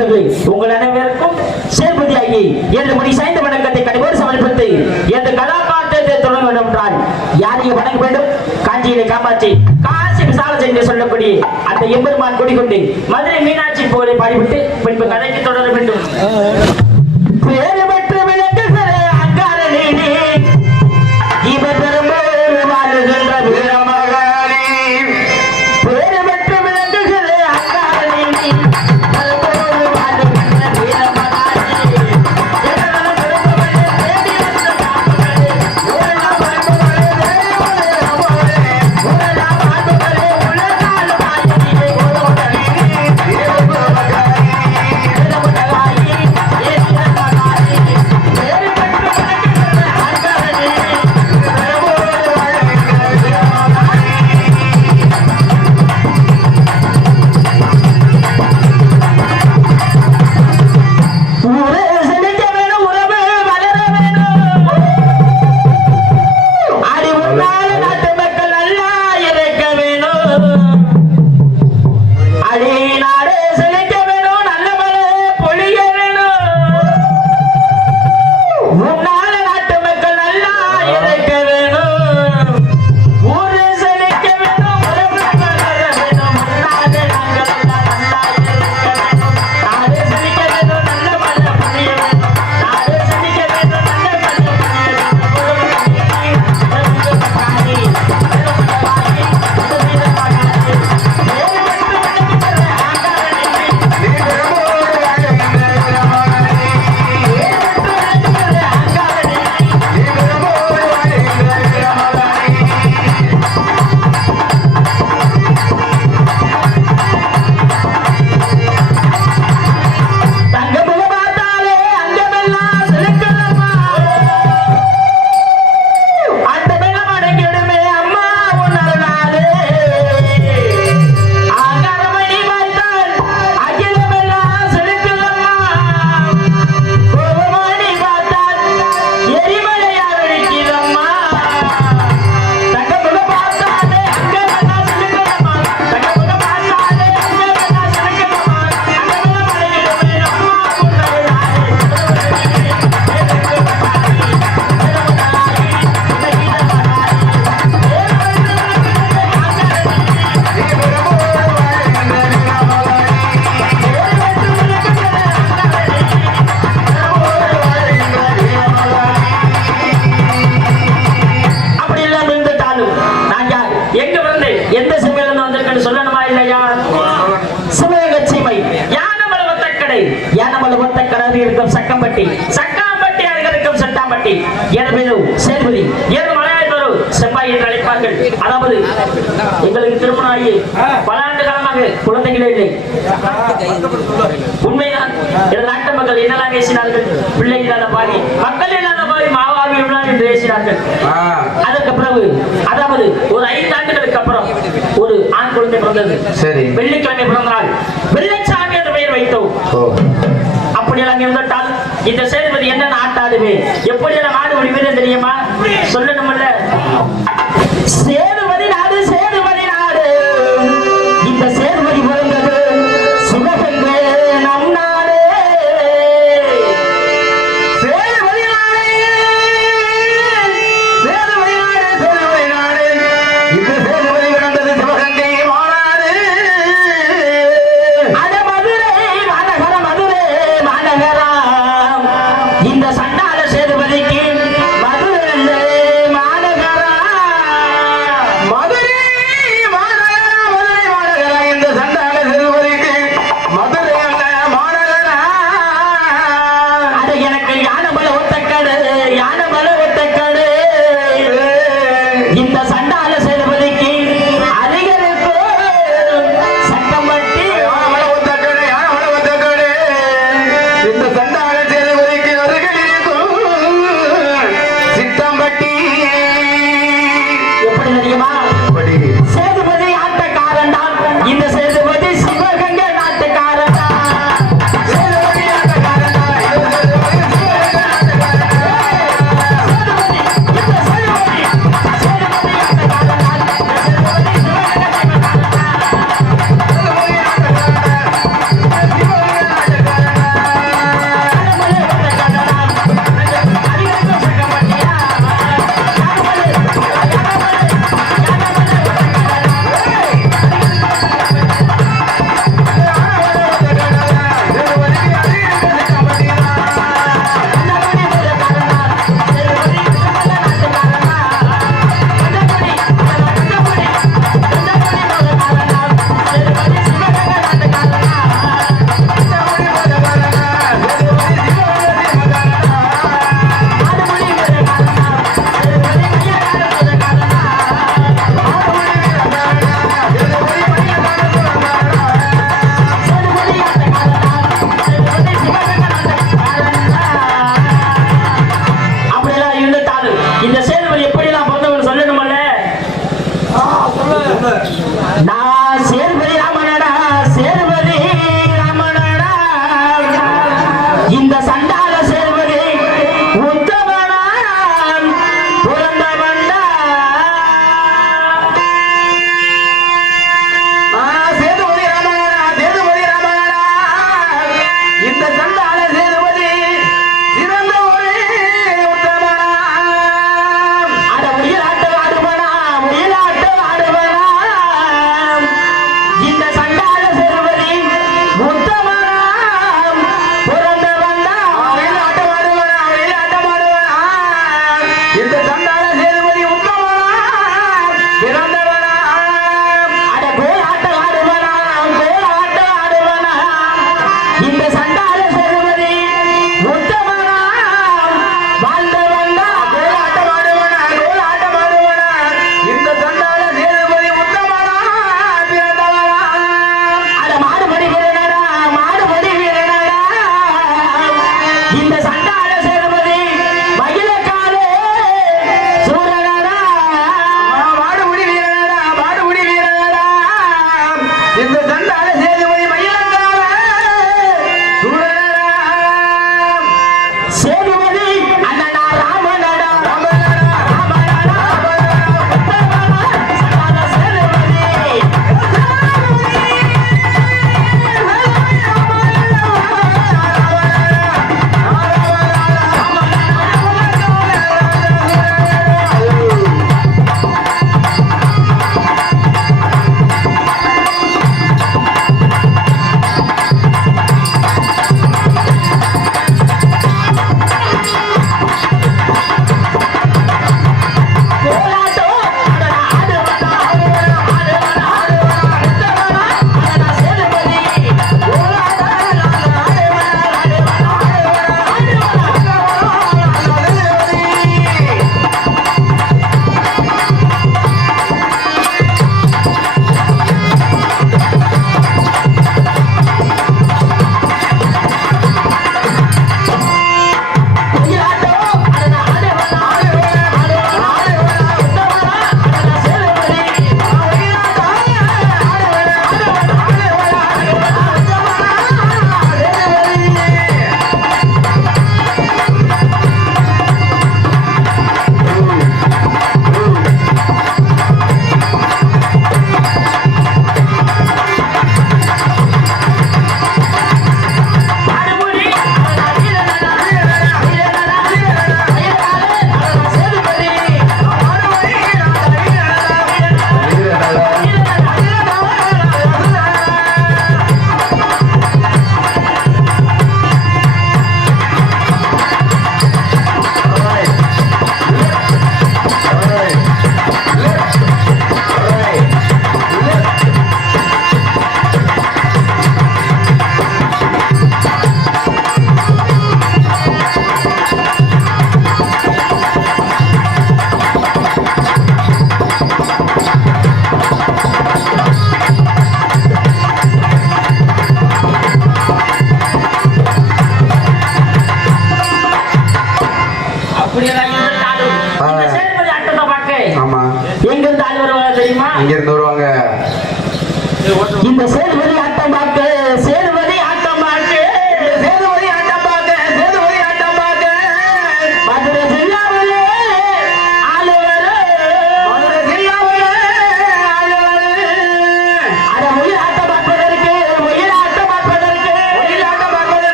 நண்பர்களே, உங்கள் அனைவருக்கும் சேர்பதியாகி எனது முடி சாய்ந்த வணக்கத்தை கடைபோடு சமர்ப்பித்து எனது கதாபாத்திரத்தை தொடங்க வேண்டும் என்றால் யாரையும் வணங்க வேண்டும். காஞ்சியினை காப்பாற்றி காசி விசாலம் என்று சொல்லக்கூடிய அந்த எம்பெருமான் குடிக்கொண்டு மதுரை மீனாட்சி போரை பாடிவிட்டு பின்பு கதைக்கு தொடர வேண்டும். சக்காம்பட்டி அருகருக்கும் சட்டாம்பட்டி சேர்பதி செவ்வாய் என்று அழைப்பார்கள். அதாவது எங்களுக்கு திருமணம் ஆகி பல ஆண்டு காலமாக குழந்தைகளே இல்லை. உண்மைதான். நாட்டு மக்கள் என்னெல்லாம் பேசினார்கள்? பிள்ளை இல்லாத பாடி, மக்கள் இல்லாத பாடி மாவாவி என்று பேசினார்கள். அதற்கு பிறகு அதாவது ஒரு 5 ஆண்டுகளுக்கு அப்புறம் ஒரு ஆண் குழந்தை பிறந்தது. வெள்ளிக்கிழமை பிறந்தனால் வெள்ளச்சாமி என்ற பெயர் வைத்தோம். அப்படியெல்லாம் இருந்துட்டால் இந்த சேதுபதி என்ன நாட்டாடுவே, எப்படியெல்லாம் ஆடு முடிவது தெரியுமா? சொல்லணும்ல. சேதுபதி நாடு, சேதுபதி நாடு, இந்த சேதுபதி பிறந்தது சிவகங்கை நம் நாடு. சேதுபதி நாடு, சேதுபதி நாடு, சேதுபதி நாடு, இந்த சேதுபதி பிறந்தது சிவகங்கை மாநாடு. அத மதுரை மாநகர, மதுரை மாநகரம், இந்த சண்டாள சேதுபதிக்கு மதுரை மாநகரம்.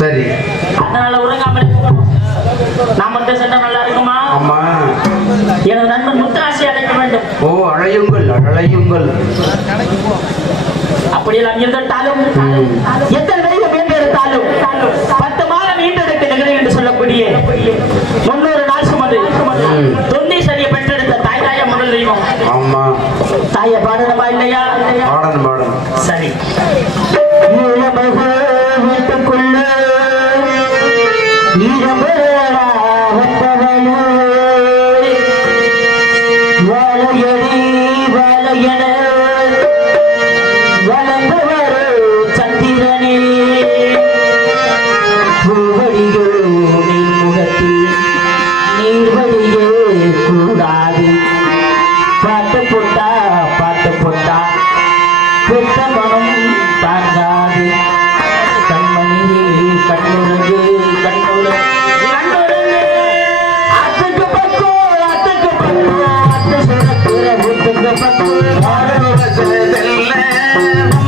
சரி, அதனால உறங்காம இருக்கணும். நான் மட்டும் சென்றா நல்லா இருக்குமா? ஆமா. எனது நண்பன் முத்துராசி அழைக்க வேண்டும். ஓ, அழையுங்கள் அழையுங்கள். அப்படியெல்லாம் இருந்தாலும் எத்தனை வரைக்கும் மீண்டெடுத்தாலும் 10 மாதம் மீண்டெடுக்க நிகழ்வு என்று சொல்லக்கூடிய 300 நாள் சுமது தொந்தி சரியை பெற்றெடுத்த தாய் தாயா முதல் தெய்வம். ஆமா, தாயை பாடணுமா இல்லையா? பாடணும் பாடணும். சரி.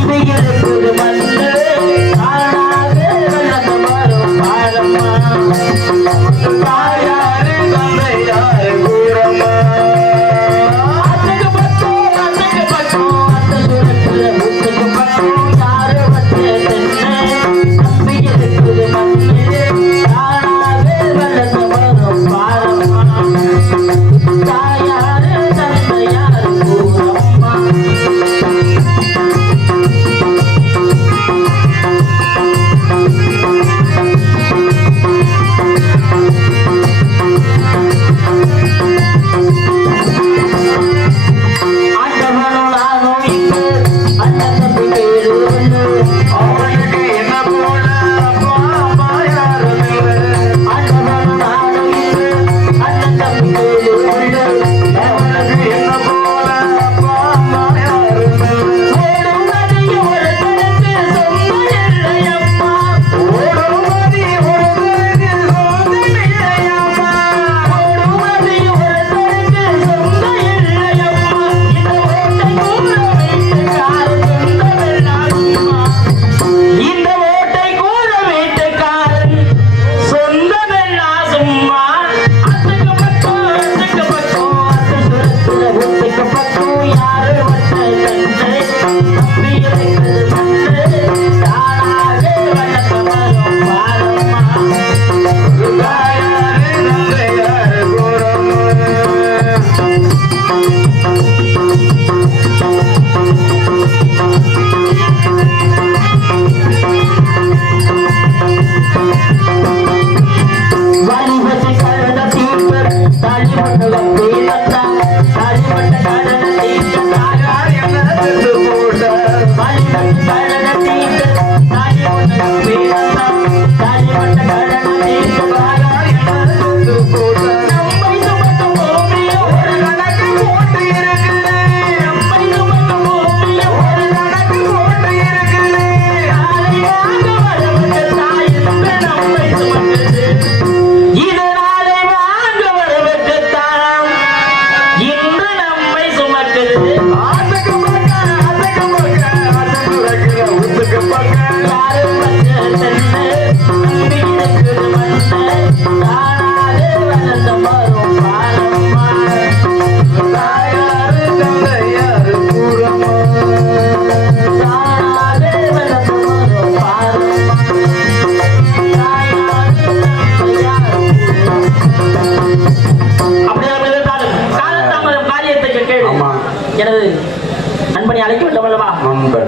வீட்டுக்குள்ள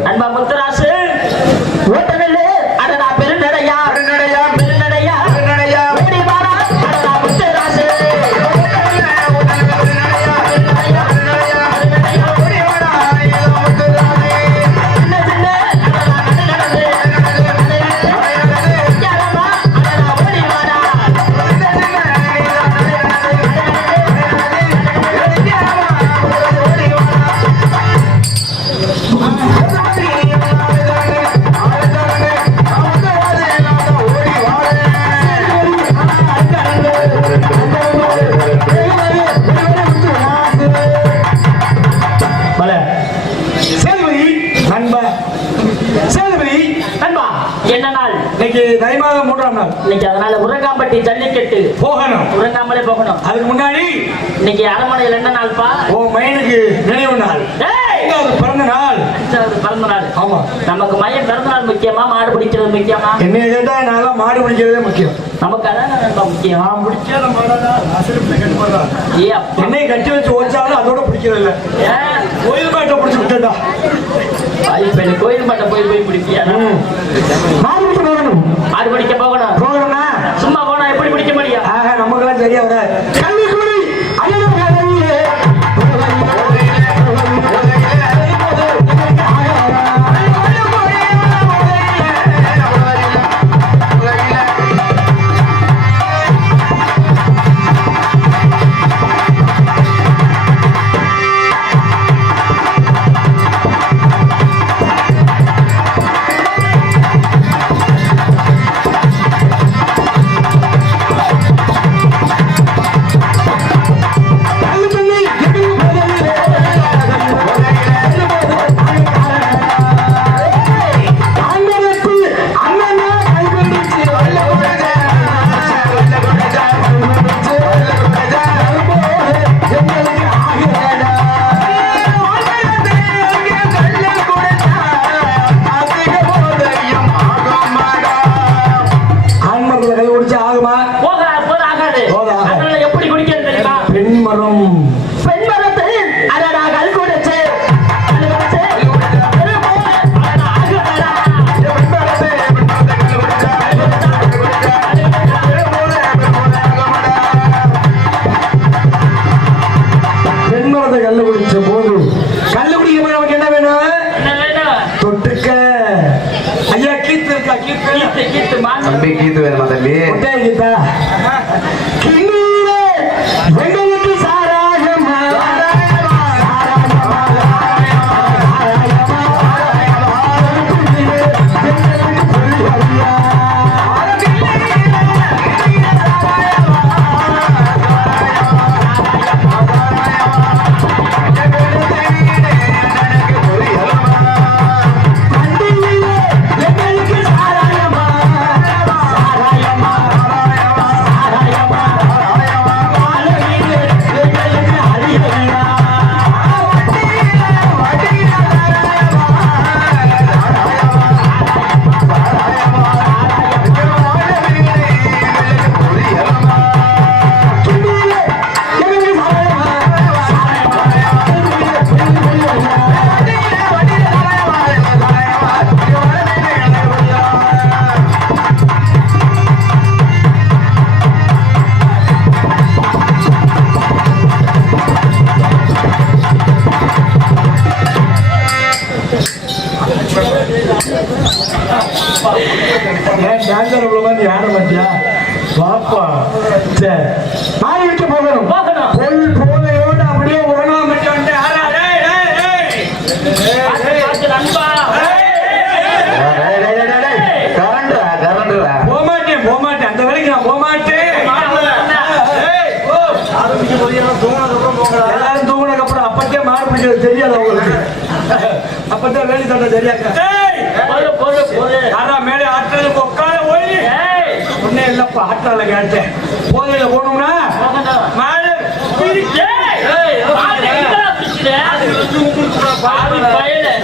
அன்பா முத்துராசு ஓட்டவில்லை அடடா பெருநடையா பெருநடையா பெருநடையா பெருநடையா ஓடி வாடா அடடா முத்துராசு ஓடி 3ஆம் நாள். இன்னைக்கு அதனால உரங்காம்பட்டி ஜல்லிக்கட்டு போகணும். உரங்காமலே போகணும். அதுக்கு முன்னாடி இன்னைக்கு அரண்மனையில் என்ன நாள்ப்பா? உன் மையனுக்கு நினைவு நாள். பிறந்த நாள். 5வது பிறந்த நாள். ஆமா. நமக்கு மையம் பிறந்த நாள் முக்கியமா, மாடு பிடிக்கிறது முக்கியமா? என்ன கேட்டா நான் மாடு பிடிக்கிறதே முக்கியம். நமக்கு அதான் ரொம்ப முக்கியம். நான் பிடிக்காத மாடா ஏ அப்பா, என்னை கட்டி வச்சு ஓச்சாலும் அதோட பிடிக்கிறது இல்லை. ஏன் கோயில் மாட்டை பிடிச்சி விட்டா வாய்ப்பேன் கோயில் மாட்டை போய் பிடிப்பியா? மாடு பிடிக்க போகணும். மாடு பிடிக்க போகணும். போகணும்னா சும்மா போனா எப்படி பிடிக்க முடியும்? நமக்கெல்லாம் சரியா வராது. தம்பி கீத்து வேணுமா தம்பி? எங்களுக்கு சாராயமா பாப்பா மாறி விட்டு போகணும். போதையோடு அப்படியே உரணாம போமாட்டேன். அந்த வேலைக்கு நான் போமாட்டேன். எல்லாரும் தூங்கினதுக்கு அப்புறம் அப்பத்தே மாறு பிடிக்கிறது தெரியாது அவங்களுக்கு. அப்பதான் வேலை தட்ட தெரியாது. மேலே ஆற்றலுக்கு உட்கார போய் ஒன்னே இல்லப்பா ஆற்றால கேட்டேன். போதையில போனோம்னா மாடு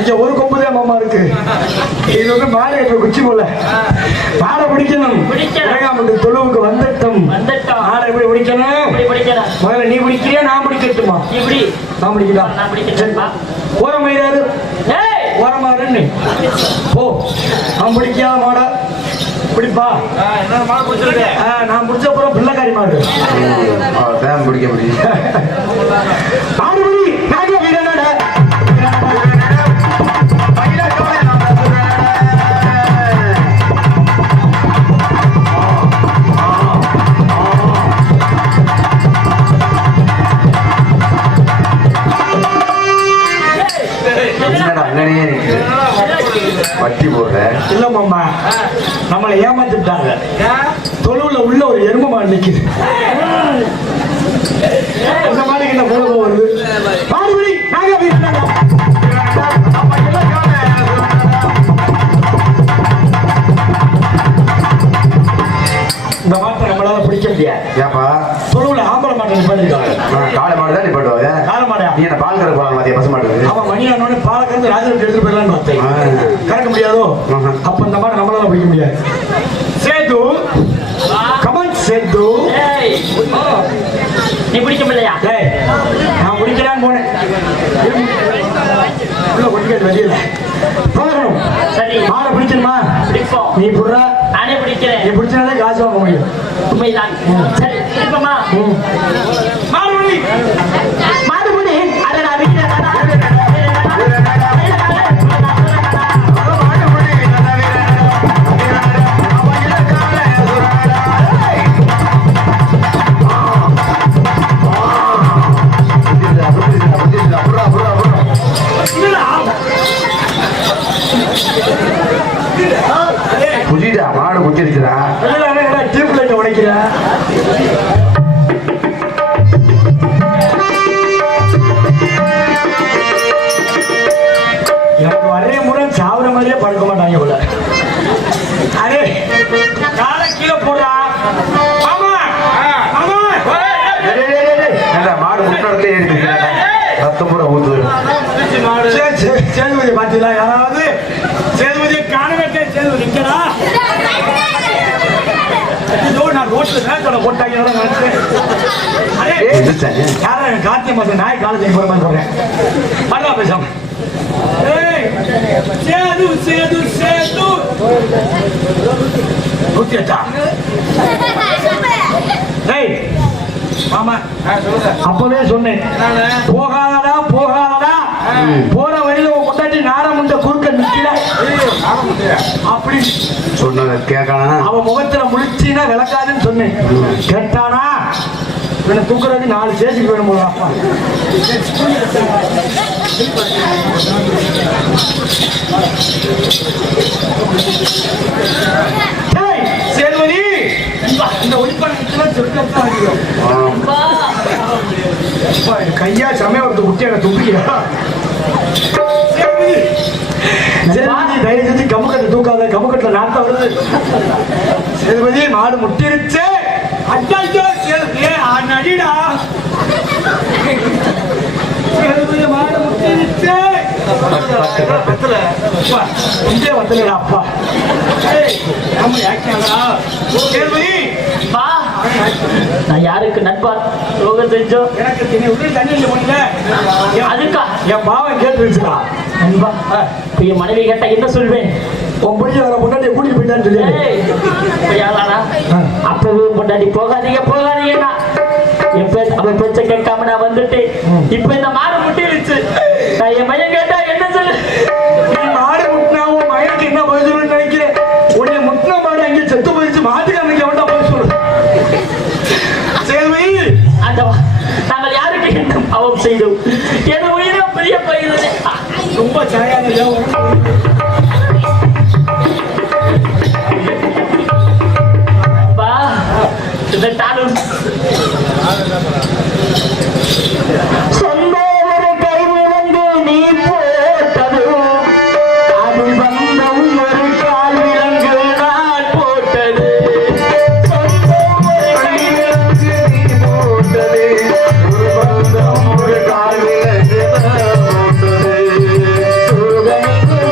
இங்க ஒரு கொம்புதே மாமா இருக்கு. இது வந்து மாடு இப்ப குச்சி போல மாடை பிடிக்கணும். தொழுவுக்கு வந்துட்டோம். மாடை எப்படி பிடிக்கணும்? முதல்ல நீ பிடிக்கிறியா நான் பிடிக்கட்டுமா? நான் பிடிக்கலாம். போற மயிராரு ஓரமாறுன்னு போ. நான் பிடிக்கா மாட பிடிப்பா. நான் பிடிச்ச அப்புறம் பிள்ளைக்காரி மாடு பிடிக்க முடியும். வட்டி போடுற இல்ல மாமா, நம்மளை ஏமாத்திட்டாங்க. தொழுவுல உள்ள ஒரு எறும்பு மாடு நிக்குது. இந்த மாதிரி என்ன போக வருது? இந்த மாட்டை நம்மளால பிடிக்க முடியாது. ஏப்பா தொழுவுல ஆம்பளை மாட்டை நிப்பாட்டிருக்காங்க. காளை மாடு தான் நிப்பாட்டுவாங்க. கால மாடா நீ என்ன பால் கறக்க போறாங்க மதிய பசு மாடு. அவன் மணியானோட பாலை கறந்து ராஜருக்கு எடுத்துட்டு போயிடலான்னு பார்த்தேன். கறக்க முடியாதோ? அப்ப இந்த மாட்டை நம்மளால பிடிக்க முடியாது. சேது கமன் சேது. ஏய், நீ பிடிக்க முடியலையா? டேய், நான் பிடிக்கலான்னு போனேன். உள்ள கொட்டிக்காது வெளியில போகணும். சரி, மாடை பிடிக்கணுமா? பிடிப்போம். நீ புடுறா. நானே பிடிக்கிறேன். நீ பிடிச்சனாலே காசு வாங்க முடியும். உண்மைதான். சரி, பிடிப்போமா? மாடுபடி மாடுபுடி. அட நான் வீட்டுல புதிடா மாடு குத்திருச்சுடா. டியூப் லைட் உடைக்கிற. எனக்கு வரைய முறை சாவுற மாதிரியே படுக்க மாட்டாங்க போல. அரே காலை கீழே போடுறா. ஆமா ஆமா. மாடு முன்னோடத்துல ஏறிட்டு ரத்தம் பூரா ஊத்துது. சேதுபதி பாத்தீங்களா? யாராவது சேதுபதியை காணவே சேதுபதி நிக்கிறா. நான் ரோட்ல நேரத்தோட போட்டாங்க. யாரா கார்த்திகை மாசம் நாய் காலத்தை போற மாதிரி சொல்றேன். மறந்தா பேசாம சேது சேது சேது 108. டேய் மாமா அப்பவே சொன்னேன், போகாதடா போகாதடா. போற வழியில முன்னாடி நாரமுண்ட குறுக்க நிக்கிற அப்படி சொன்னதை கேட்கணும். அவன் முகத்துல முழிச்சினா விளக்காதுன்னு சொன்னேன். கேட்டானா? இவனை தூக்குறது 4 சேசிக்கு வேணும் போல. அப்பா சேதுமதி இந்த ஒளிப்படத்துலாம் சொல்லித்தான் கையா சமயத்தை குட்டி எனக்கு துப்பிக்கிறா. தயவு செஞ்சு கமுக்கட்டை தூக்காத. கமுக்கட்டுல நாட்டை வருது. சேதுபதி மாடு முட்டிருச்சு. நடிடா சேதுபதி மாடு முட்டிருச்சு. இங்கே வந்தலடா அப்பா. சேதுபதி பா, நான் யாருக்கு நட்பா ரோகம் செஞ்சோம்? எனக்கு தண்ணி போனீங்க. அதுக்கா என் பாவம் கேட்டுருச்சுடா. நண்பா, இப்ப என் மனைவி கேட்டா என்ன சொல்வேன்? உன் பிடிச்ச வர முன்னாடி கூட்டிட்டு போயிட்டான்னு சொல்லி. ஏய், இப்ப யாராடா? அப்பவே முன்னாடி போகாதீங்க போகாதீங்கண்ணா. அவன் பேச்ச கேட்காம நான் வந்துட்டேன். இப்ப இந்த மாடு முட்டிருச்சு. நான் என் மையம் கேட்டா என்ன சொல்லு? நீ மாடு முட்டினா உன் மயக்கு என்ன போய் சொல்லு நினைக்கிறேன். உன்னை முட்டின மாடு அங்கே செத்து போயிடுச்சு. மாட்டுக்கு அன்னைக்கு எவன்டா போய் சொல்லு. சேவை அந்த நாங்கள் யாருக்கு என்ன பாவம் செய்தோம்? என் உயிரை பிரிய போயிருந்தே. ரொம்ப சரியான பா, இந்த டாலும் சொந்த ஒரு கை விளங்கு நீ போட்டது. அது வந்தம் ஒரு கால் விலங்கு நான் போட்டது. சொந்த ஒரு கை விலங்கு நீ போட்டது. ஒரு வந்தம் ஒரு கால் விலங்கு நான் போட்டது. சூதனைக்கு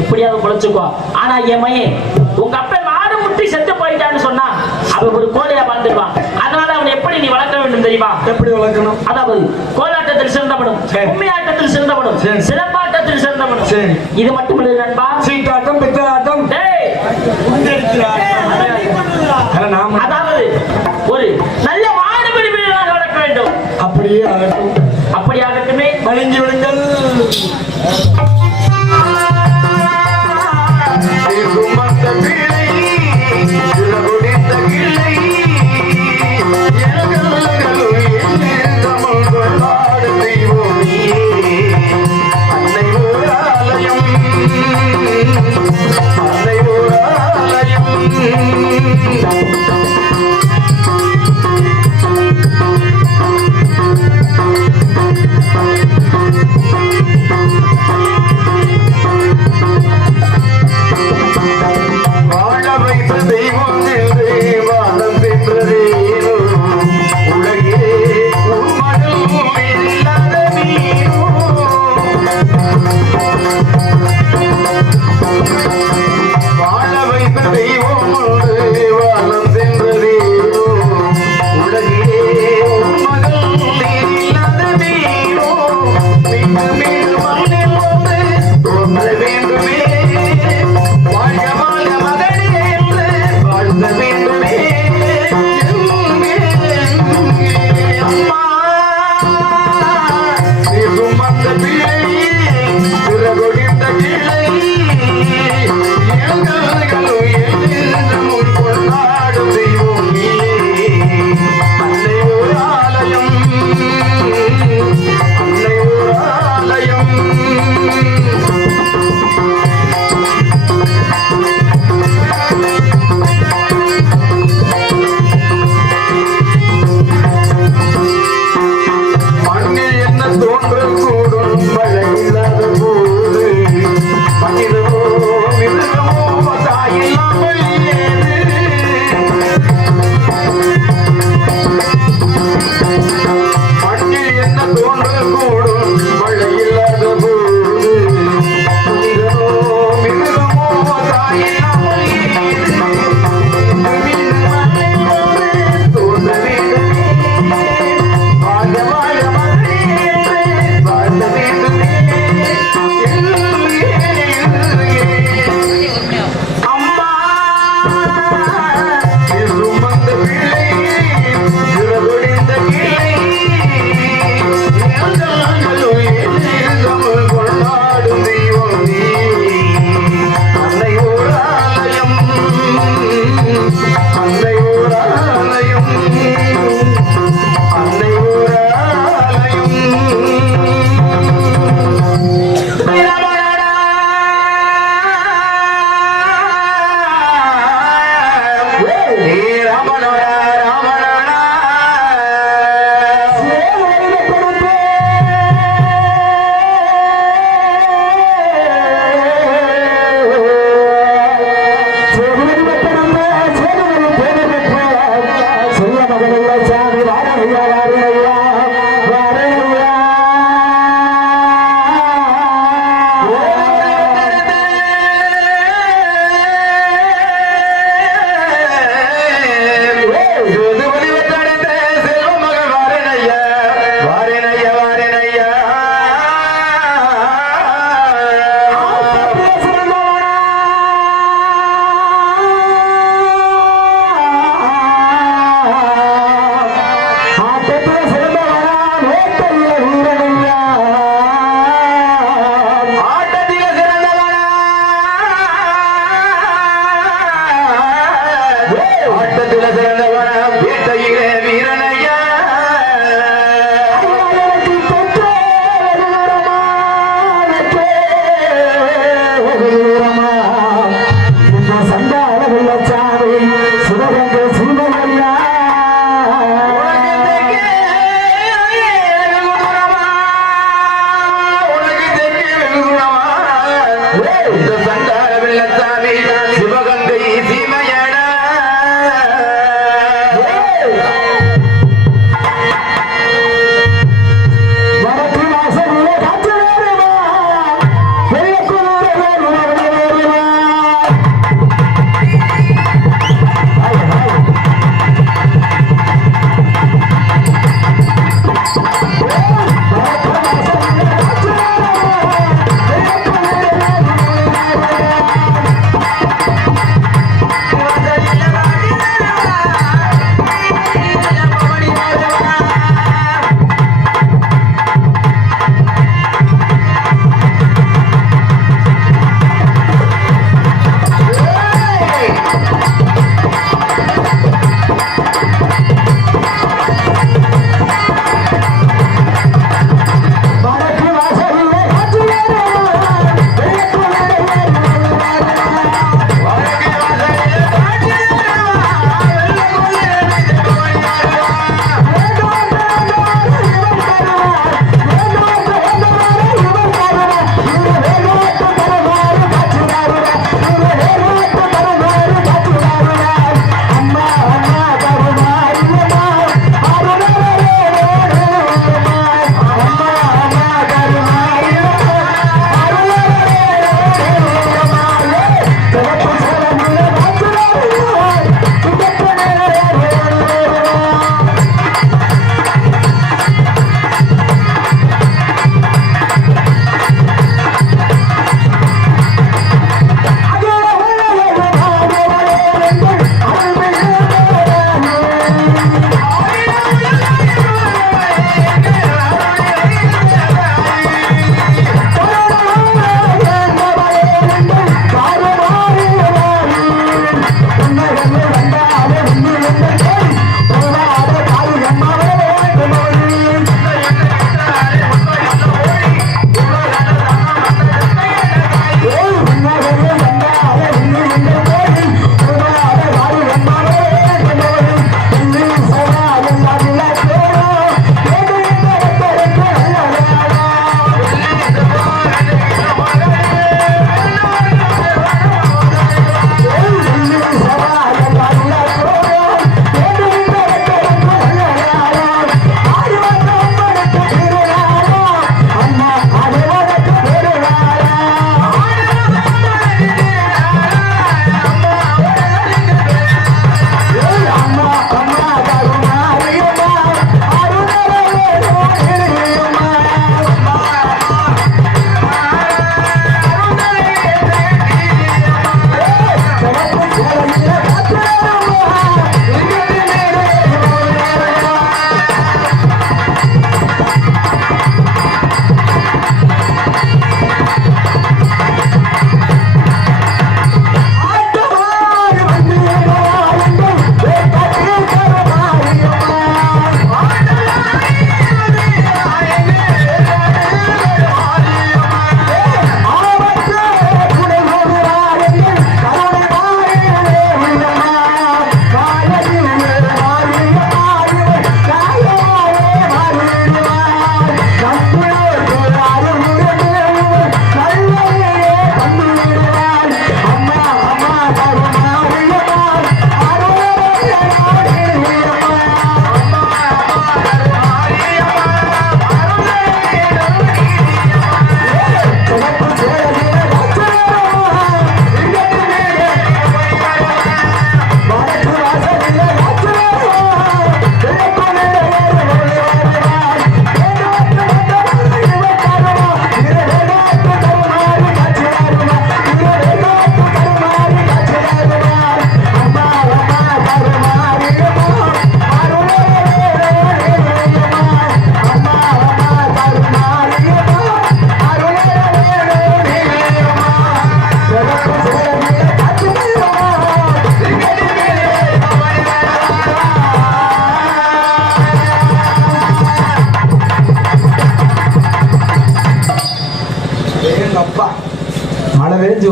எப்படியாவது குழைச்சுக்கோ. ஆனா என் மையன் உங்க அப்பா மாடு முட்டி செத்து போயிட்டான்னு சொன்னா அவன் ஒரு கோழையா வாழ்ந்துருவான். அதனால அவனை எப்படி நீ வளர்க்க வேண்டும் தெரியுமா? எப்படி வளர்க்கணும்? அதாவது கோலாட்டத்தில் சிறந்தவனும், உண்மையாட்டத்தில் சிறந்தவனும், சிறப்பாட்டத்தில் சிறந்தவனும். சரி. இது மட்டும் இல்லை நண்பா, சீட்டாட்டம் பித்தலாட்டம் அதாவது ஒரு நல்ல மாடுபிடி வீரராக வளர்க்க வேண்டும். அப்படியே ஆகட்டும். அப்படி ஆகட்டுமே. வழங்கி விடுங்கள்.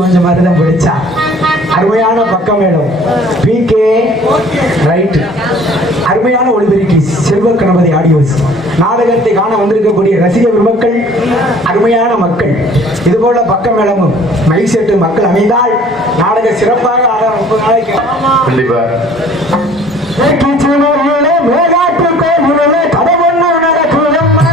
கொஞ்சம் மாதிரி தான் படிச்சா. அருமையான பக்கம் மேலும் பிகே ரைட், அருமையான ஒளிபெருக்கி செல்வ கணபதி ஆடியோஸ். நாடகத்தை காண வந்திருக்கக்கூடிய ரசிக பெருமக்கள், அருமையான மக்கள், இதுபோல பக்கம் மேளமும் மைக் செட்டு மக்கள் அமைந்தால் நாடக சிறப்பாக ஆட ரொம்ப நாளைக்கு. கண்டிப்பா மேகாட்டு கோயிலே கடவுள் நடக்குதம்மா.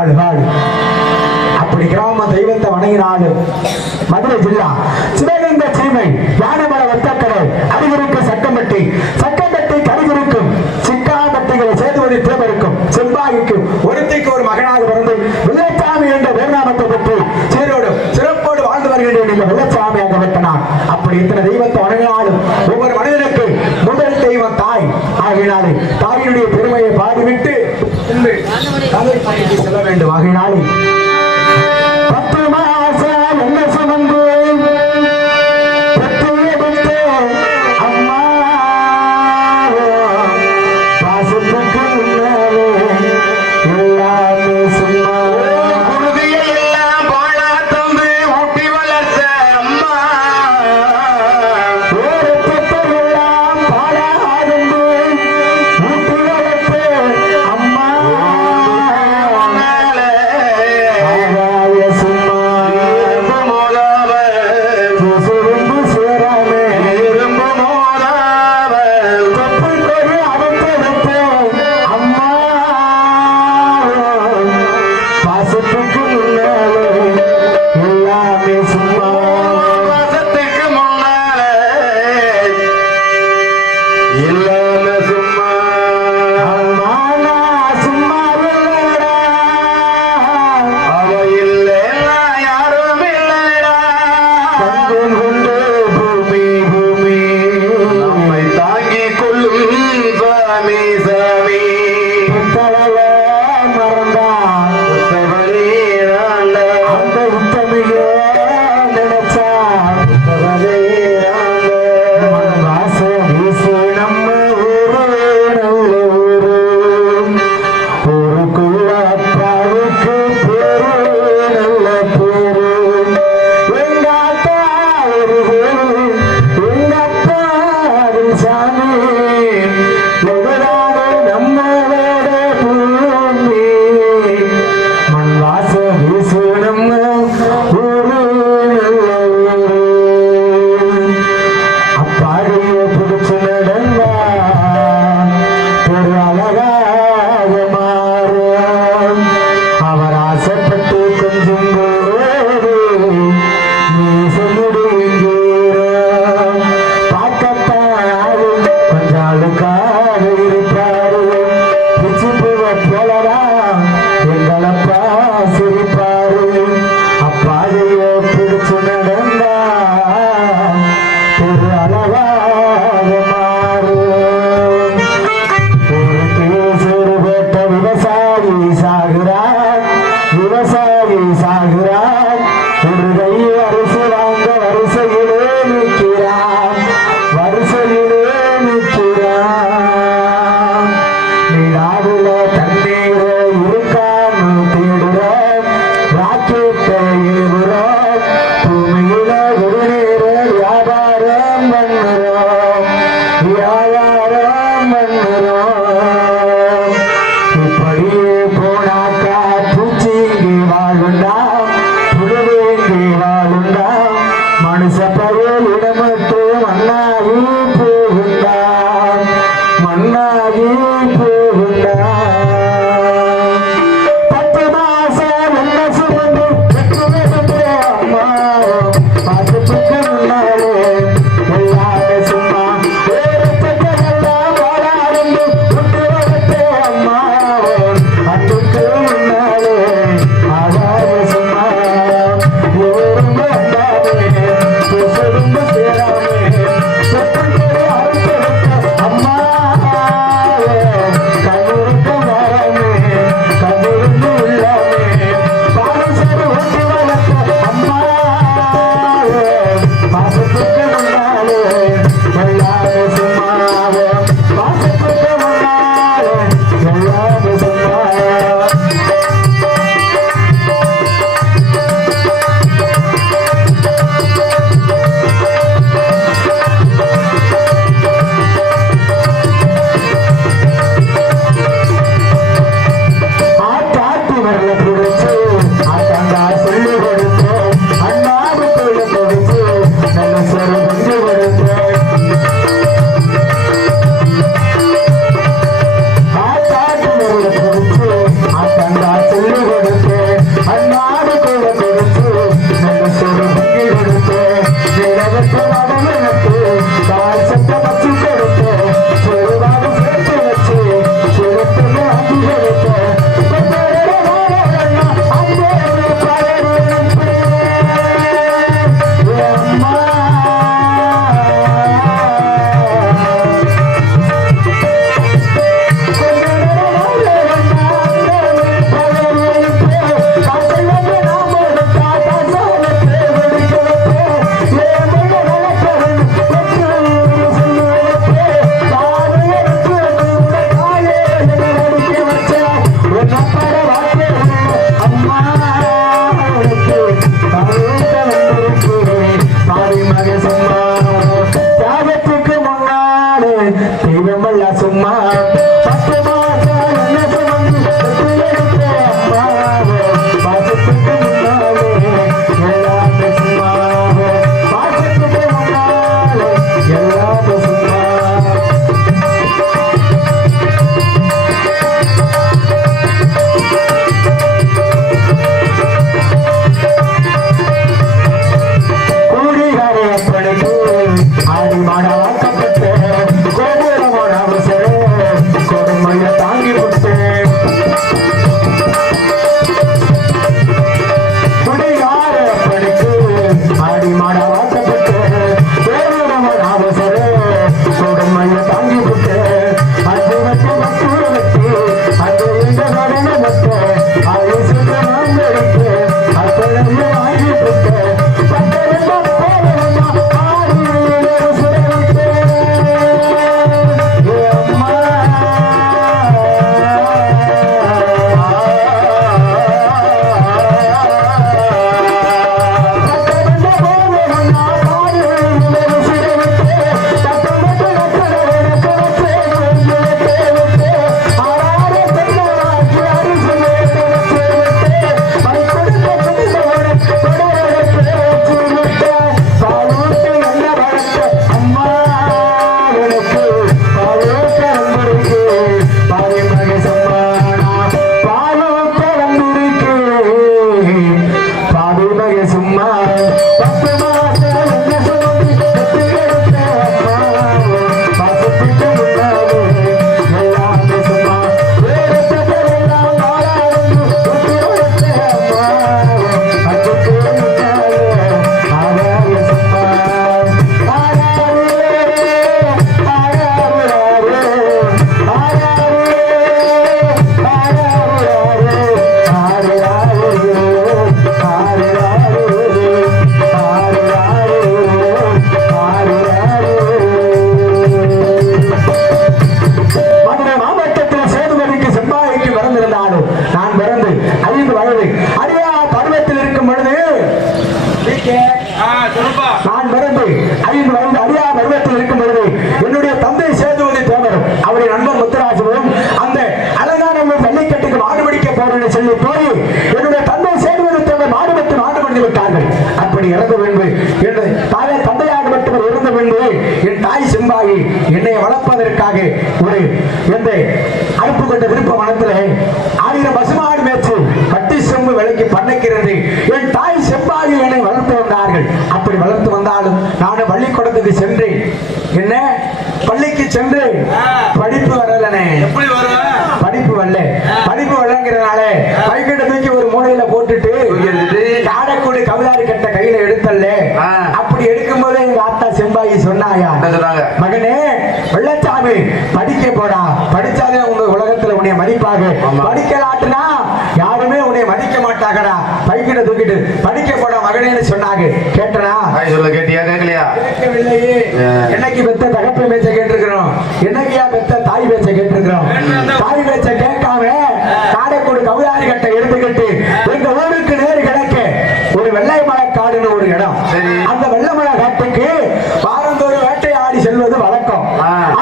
ஆளு ஆளு அப்படி கிராம தெய்வத்தை வணங்கினாலும் மதுரை ஜில்லா சிவகங்கை சீமை யானமலை வட்டக்கரை அருகிருக்கும் சட்டம்பட்டி கருகிருக்கும் சிக்காம்பட்டிகளை சேதுவதி தேவருக்கும் செவ்வாய்க்கு ஒருத்திக்கு ஒரு மகனாக பிறந்து வெள்ளச்சாமி என்ற வேர்நாமத்தை பெற்று சீரோடு சிறப்போடு வாழ்ந்து வருகின்ற வெள்ளச்சாமியாக வெட்டனார். அப்படி இத்தனை தெய்வத்தை வணங்கினாலும் ஒவ்வொரு மனிதனுக்கு முதல் தெய்வம் தாய் ஆகினாலே தாயினுடைய பெருமையை பாடிவிட்டு கதை பணிக்கு செல்ல வேண்டும். ஆகினாலே 10 மாசம் என்ன சுமந்து பெற்று எடுத்து அம்மா பாசத்துக்கு முன்னாலே எல்லாமே சும்மா குருதியை எல்லாம் பாழா தந்து ஊட்டி வளர்த்த அம்மா ஒரு பெற்றெல்லாம் பாழா ஆரம்பு ஊட்டி வளர்த்த அம்மா சொல்லுவது என்னை வளர்ப்பதற்காக ஒரு எந்த அறுப்பு கொண்ட விருப்ப மனத்திலே 1000 பசுமாடு மேய்ச்சு பட்டி செம்பு விலைக்கு பண்ணக்கிறது என் தாய் செம்பாகி என்னை வளர்த்து வந்தார்கள். அப்படி வளர்த்து வந்தாலும் நான் பள்ளிக்கூடத்துக்கு சென்றேன். என்ன பள்ளிக்கு சென்று படிப்பு வரலனே. படிப்பு வரல. படிப்பு வரலங்கிறதுனால கைக்கிட்ட தூக்கி ஒரு மூலையில போட்டுட்டு காடக்கூடி கவிதாரி கட்ட கையில எடுத்தல்ல. அப்படி எடுக்கும் போது எங்க ஆத்தா செம்பாயி சொன்னாயா, மகனே வெள்ளச்சாமி படிக்க போடா, படிச்சாலே உங்க உலகத்துல உன்னை மதிப்பாக, படிக்கலாட்டுனா யாருமே உன்னை மதிக்க மாட்டாங்கடா, கைக்கிட்ட தூக்கிட்டு படிக்க போடா மகனேன்னு சொன்னாங்க. கேட்டனா? கேட்டியா? கேட்கலையா? கேட்கவில்லையே. என்னைக்கு பெத்த தகப்பை பேச்ச கேட்டிருக்கிறோம், என்னைக்கியா பெத்த தாய் பேச்ச கேட்டிருக்கிறோம். தாய் பேச்ச கேட்காம காடைக்கூடு கவிதாரி கட்டை எடுத்துக்கிட்டு எங்க ஊருக்கு நேரு கிடக்க ஒரு வெள்ளைமலை காடுன்னு ஒரு இடம். அந்த வெள்ளைமலை காட்டுக்கு வாரந்தோறும் வேட்டையாடி செல்வது வழக்கம்.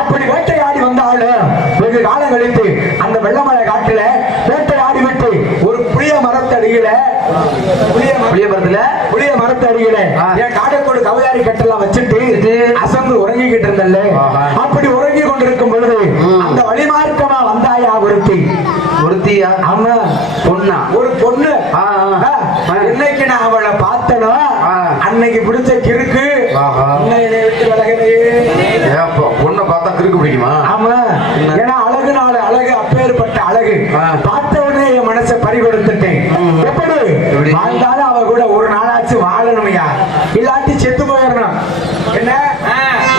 அப்படி வேட்டையாடி வந்தாலும் வெகு காலம் கழித்து அந்த வெள்ளைமலை காட்டுல வேட்டையாடி விட்டு ஒரு புளிய மரத்தடியில புளிய மரத்தடியில என் காடைக்கூடு கவிதாரி கட்டெல்லாம் வச்சுட்டு அசந்து உறங்கிக்கிட்டு இருந்தல்ல. அப்படி உறங்கி கொண்டிருக்கும் பொழுது அந்த வழிமார்க்கமா வந்தாயா ஒருத்தியா? ஆமா, பொண்ணா? ஒரு பொண்ணு. இன்னைக்கு நான் அவளை பார்த்தனோ அன்னைக்கு பிடிச்ச கிறுக்கு என்னை விட்டு விலகலையே. பொண்ணை பார்த்தா கிறுக்கு பிடிக்குமா? ஆமா, ஏன்னா அழகு நாள் அழகு, அப்பேற்பட்ட அழகு பார்த்த உடனே என் மனசை பறி கொடுத்துட்டேன். எப்படி வாழ்ந்தாலும் அவ கூட ஒரு நாளாச்சு வாழணுமையா, இல்லாட்டி செத்து போயிடணும். என்ன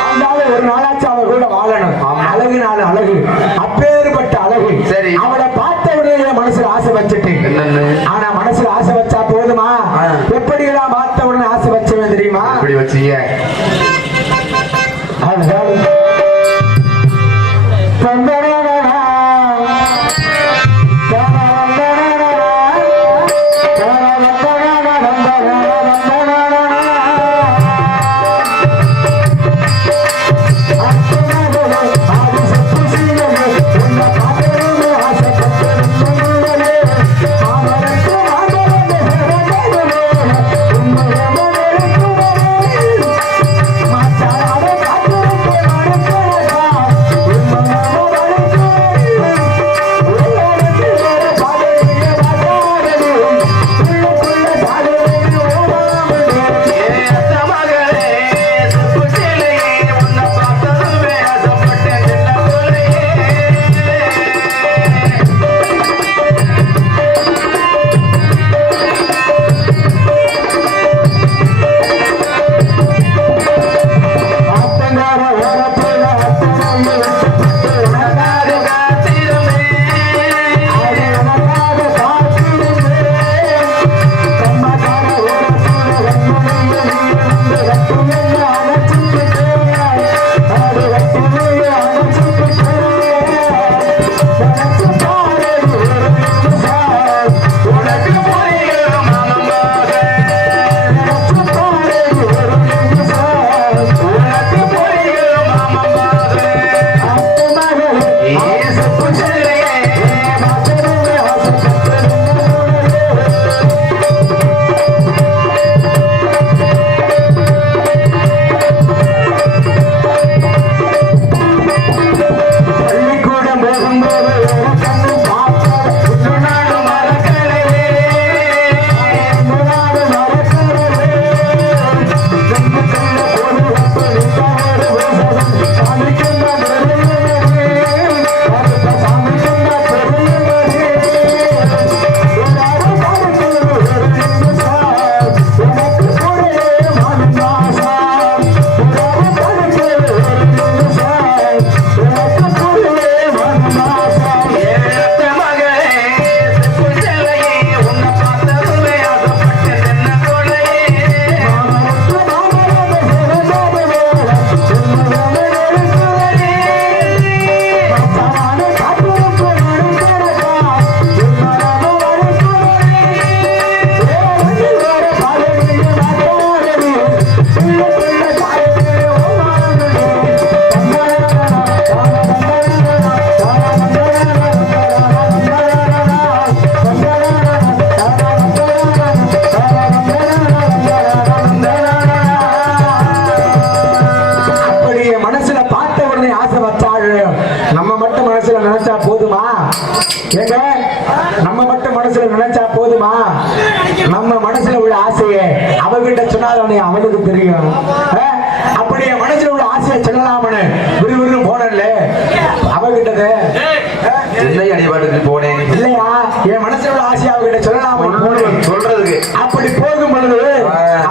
வாழ்ந்தாலும் ஒரு நாளாச்சு அவ கூட வாழணும். அழகு நாள் அழகு, அப்பேற்பட்ட அழகு. சரி, அவளை பார்த்த உடனே என் மனசுல ஆசை வச்சுட்டேன். ஆனா மனசுல ஆசை வச்சா போதுமா? எப்படி எல்லாம் பார்த்த உடனே ஆசை வச்சவன் தெரியுமா? எப்படி வச்சீங்க? அவருக்கு மனசுல நினைச்சா போதுமா? நம்ம மனசுல உள்ள ஆசையை அவகிட்ட சொன்னாதானே அவனுக்கு தெரியும். அப்படி என் மனசுல உள்ள ஆசையை சொல்லலாமனு விறுவிறு போனல அவகிட்டது அடிபாட்டுக்கு போனேன் இல்லையா? என் மனசுல உள்ள ஆசையை அவகிட்ட சொல்லலாம சொல்றதுக்கு அப்படி போகும் பொழுது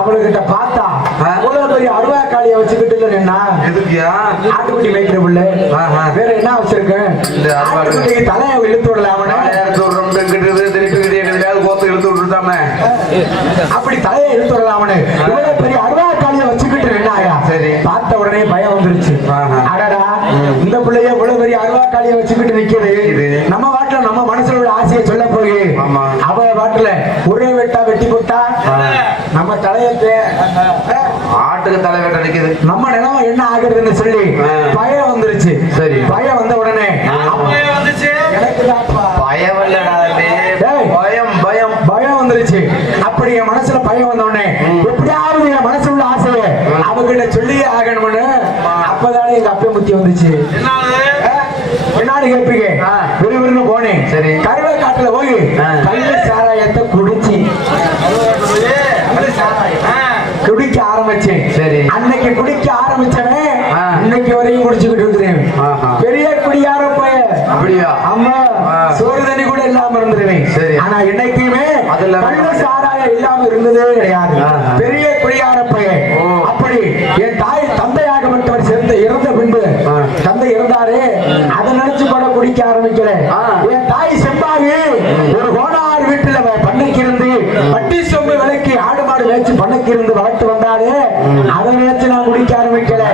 அவளுகிட்ட பார்த்தா இவ்வளவு பெரிய அருவாக்காளிய வச்சுக்கிட்டு இல்லைன்னா எதுக்கியா ஆட்டுக்குட்டி வைக்கிற பிள்ளை வேற என்ன வச்சிருக்கேன்? ஆட்டுக்குட்டிக்கு தலையை இழுத்து விடலாம் அப்படி தலையை இழுத்து விடலாமனு இவ்வளவு பெரிய அருவாக்காளிய வச்சுக்கிட்டு நின்னாயா? சரி. பார்த்த உடனே பயம் வந்துருச்சு. அடடா இந்த பிள்ளைய இவ்வளவு பெரிய அருவாக்காளிய வச்சுக்கிட்டு நிக்குது. நம்ம வாட்டுல நம்ம மனசுல உள்ள ஆசையை சொல்ல போய் அவ வாட்டுல ஒரே வெட்டா வெட்டி போட்டா நம்ம தலையத்தை ஆட்டுக்கு தலை வெட்ட நிக்குது. நம்ம நிலவ என்ன ஆகுறதுன்னு சொல்லி பயம் வந்துருச்சு. சரி. பயம் வந்த உடனே எனக்கு பயம் இல்லடா, பயம் பயம் பயம் வந்துருச்சு. அப்படி என் மனசுல பயம் வந்த உடனே எப்படியாவது என் மனசுல உள்ள ஆசையை அவகிட்ட சொல்லியே ஆகணும்னு அப்பதானே எங்க அப்பே முத்தி வந்துச்சு. என்னன்னு கேட்பீங்க? விறுவிறுன்னு போனேன். சரி. கருவை காட்டுல போய் கல்லு சாராயத்தை குடிச்சு குடிக்க ஆரம்பிச்சேன். சரி. அன்னைக்கு குடிக்க ஆரம்பிச்சவன் இன்னைக்கு வரையும் குடிச்சுக்கிட்டு இருக்கிறேன். பெரிய குடியார போய அப்படியா? அம்மா சோறு தண்ணி கூட இல்லாம இருந்துருவேன். சரி. ஆனா என்னைக்குமே கல்லு சாராயம் இல்லாம இருந்ததே கிடையாது. பெரிய குடியார போய. அப்படி என் தாய் தந்தையாகப்பட்டவர் சேர்ந்து இறந்த பின்பு தந்தை இருந்தாரே அதை நினைச்சு கூட குடிக்க ஆரம்பிக்கல. என் தாய் செம்பாவி ஒரு கோனார் வீட்டுல பண்ணைக்கு இருந்து பட்டி சொம்பு விலைக்கு ஆடு மாடு மேய்ச்சி பண்ணைக்கு இருந்து வளர்த்து வந்தாலே அதை நினைச்சு நான் குடிக்க ஆரம்பிக்கல.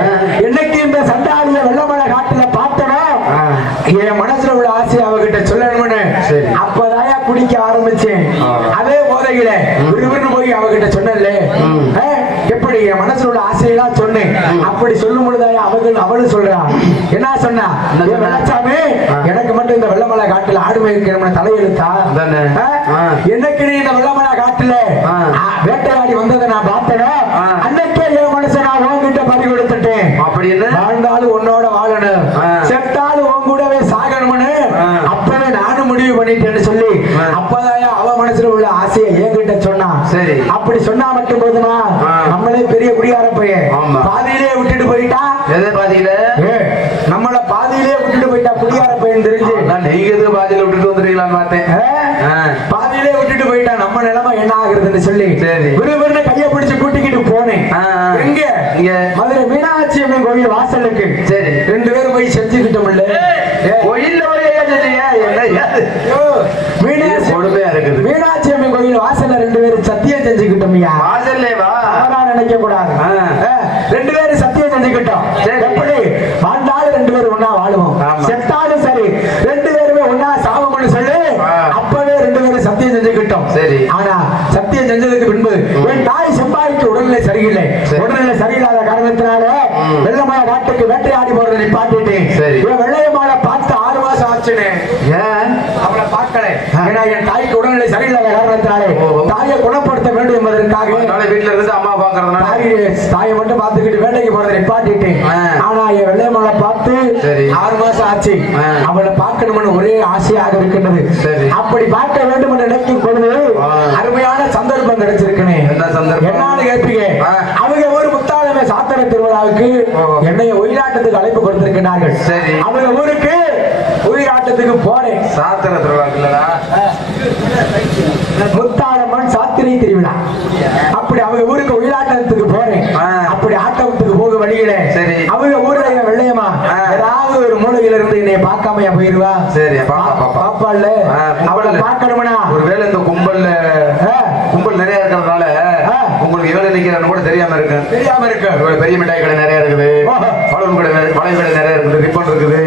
என்னைக்கு இந்த சண்டாளிய வெள்ளமலை காட்டுல பார்த்தனோ என் மனசுல உள்ள ஆசை அவகிட்ட சொல்லணும்னு அப்பதாயா குடிக்க ஆரம்பிச்சேன். அதே போதையில விறுவிறு போய் அவகிட்ட சொன்னல எப்படி என் மனசுல உள்ள ஆசையெல்லாம் சொன்னேன். அப்படி சொல்லும் பொழுதாயா அவளும் சொல்றா. என்ன சொன்னா? வெள்ளச்சாமி எனக்கு மட்டும் இந்த வெள்ளமலை காட்டுல ஆடு மேய்க்கிற தலையெழுத்தா? என்னைக்கு நீ இந்த வெள்ளமலை காட்டுல வேட்டையாடி வந்ததை நான் பார்த்தேனோ அன்னைக்கே என் மனசை நான் உன்கிட்ட பறி கொடுத்துட்டேன். அப்படி வாழ்ந்தாலும் உன்னோட வாழணும், செத்தாலும் உன் கூடவே சாகணும்னு அப்பவே நானும் முடிவு பண்ணிட்டேன்னு சொல்லி அப்பதாயா அவ மனசுல உள்ள ஆசையை என்கிட்ட சொன்னா. சரி. அப்படி சொன்னா மட்டும் போதுமா? நம்மளே பெரிய குடியார பையன் பாதியிலே விட்டுட்டு போயிட்டா. எதை பாதியில? நம்மள பாதியிலே விட்டுட்டு போயிட்டா குடியார பையன் தெரிஞ்சு. நீங்க எதுக்கு பாதியில விட்டுட்டு வந்துருக்கீங்களான்னு பார்த்தேன். பாதியிலே விட்டுட்டு போயிட்டா நம்ம நிலைமை என்ன ஆகுறதுன்னு சொல்லி விறுவிறுன்னு கையை பிடிச்சு கூட்டிக்கிட்டு போனேன். எங்க? இங்க மதுரை மீனாட்சி அம்மன் கோயில் வாசலுக்கு. சரி. 2 பேரும் போய் செஞ்சுக்கிட்டோம். கோயில்ல மீனாட்சி அம்மன் கோயில் வாசல்ல 2 பேரும் சத்தியம் செஞ்சுக்கிட்டோம். வாசல்லேவா? நினைக்க கூடாது. 2 பேரும் சத்தியம் செஞ்சுக்கிட்டோம். எப்படி வாழ்ந்தாலும் 2 பேரும் ஒன்னா வாழுவோம், செத்தாலும் சரி 2 பேருமே ஒன்னா சாவம்னு சொல்லி அப்பவே 2 பேரும் சத்தியம் செஞ்சுக்கிட்டோம். சரி. ஆனா சத்தியம் செஞ்சதுக்கு பின்பு என் தாய் செம்பாய்க்கு உடல்நிலை சரியில்லை. உடல்நிலை சரியில்லாத காரணத்தினால வெள்ளமலை காட்டுக்கு வேட்டையாடி போறதை நிப்பாட்டிட்டேன். வெள்ளையம்மாளை பார்த்து 6 மாசம் ஆச்சுன்னு அவளை பார்க்கல. ஏன்னா என் தாய்க்கு உடல்நிலை சரியில்லாத காரணத்தினாலே தாயை குணப்படுத்த வேண்டும் என்பதற்காக வீட்டுல இருந்து அம்மா பாக்குறதுனால தாயை மட்டும் பார்த்துக்கிட்டு வேட்டைக்கு போறதை நிப்பாட்டிட்டேன். ஆனா என் வெள்ளையம்மாளை பார்த்து 6 மாசம் ஆச்சு. அவளை பார்க்கணும்னு ஒரே ஆசையாக இருக்கின்றது. அப்படி பார்க்க வேண்டும் என்று நினைக்கும் பொழுது அருமையான சந்தர்ப்பம் கிடைச்சிருக்கேன். என்னன்னு கேட்பீங்க? அவங்க ஒரு முத்தாளமே சாத்திர திருவிழாவுக்கு என்னைய ஒயிலாட்டத்துக்கு அழைப்பு கொடுத்திருக்கிறார்கள். அவங்க ஊருக்கு ஒயிலாட்டத்துக்கு போனேன். சாத்திர திருவிழாக்கு இல்லடா, முத்தாளம்மன் சாத்திரை திருவிழா. அப்படி அவங்க ஊருக்கு ஒயிலாட்டத்துக்கு போறேன். அப்படி ஆட்டத்துக்கு போக வழியில அவங்க ஊர்ல வெள்ளையம்மா ஏதாவது ஒரு மூலையில இருந்து என்னைய பார்க்காமையா போயிருவா. சரி பாப்பால அவளை பார்க்கணும்னா ஒருவேளை இந்த கும்பல் நிறைய இருக்கிறதுனால உங்களுக்கு எவ்வளவு நினைக்கிறான்னு கூட தெரியாம இருக்கு. பெரிய மிட்டாய் கடை நிறைய இருக்குது, பழம் கடை நிறைய இருக்குது, ரிப்பன் இருக்குது,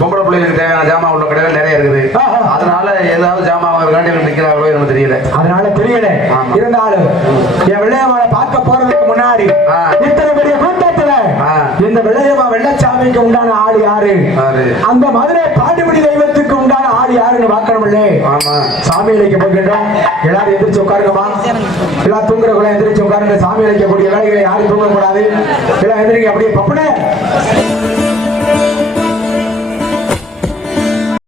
பொம்பளை பிள்ளைகளுக்கு தேவையான ஜாமான் உள்ள கடைகள் நிறைய இருக்குது. அதனால ஏதாவது ஜாமான் காண்டிகள் நிக்கிறாங்களோ எனக்கு தெரியல. அதனால தெரியல. இருந்தாலும் என் வெள்ளையம்மாவை பார்க்க போறதுக்கு முன்னாடி இத்தனை பெரிய கூட்டத்துல இந்த வெள்ளையம்மா வெள்ளச்சாமிக்கு உண்டான ஆள் யாரு, அந்த மதுரை பாண்டிபடி தெய்வத்துக்கு உண்டான ஆள் யாருன்னு பார்க்கணும். சாமி அழைக்க போகின்றோம். எல்லாரும் எதிர்த்து உட்காருங்கம்மா. எல்லாம் தூங்குற கூட எதிர்த்து உட்காருங்க. சாமி அழைக்கக்கூடிய வேலைகளை யாரும் தூங்கக்கூடாது. எல்லாம் எதிரிங்க அப்படியே பப்புனே